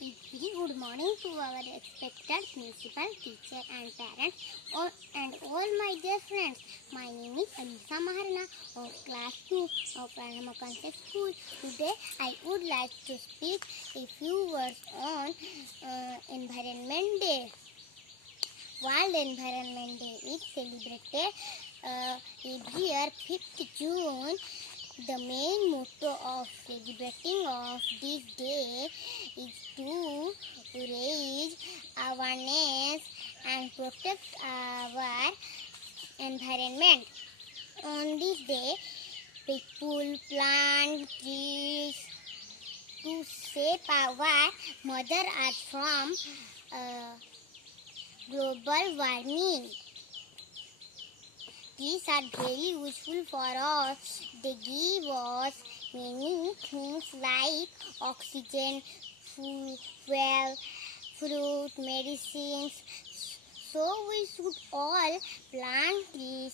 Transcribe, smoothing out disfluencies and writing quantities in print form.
Very good morning to our respected principal, teacher and parents and all my dear friends. My name is Anisa Maharana of class 2 of Pranama Concept School. Today I would like to speak a few words on Environment Day. World Environment Day is celebrated every year 5th June. The main motto of celebrating of this day is to raise awareness and protect our environment. On this day, people plant trees to save our Mother Earth from global warming. Trees are very useful for us. They give us many things like oxygen, fuel, fruit, medicines. So we should all plant trees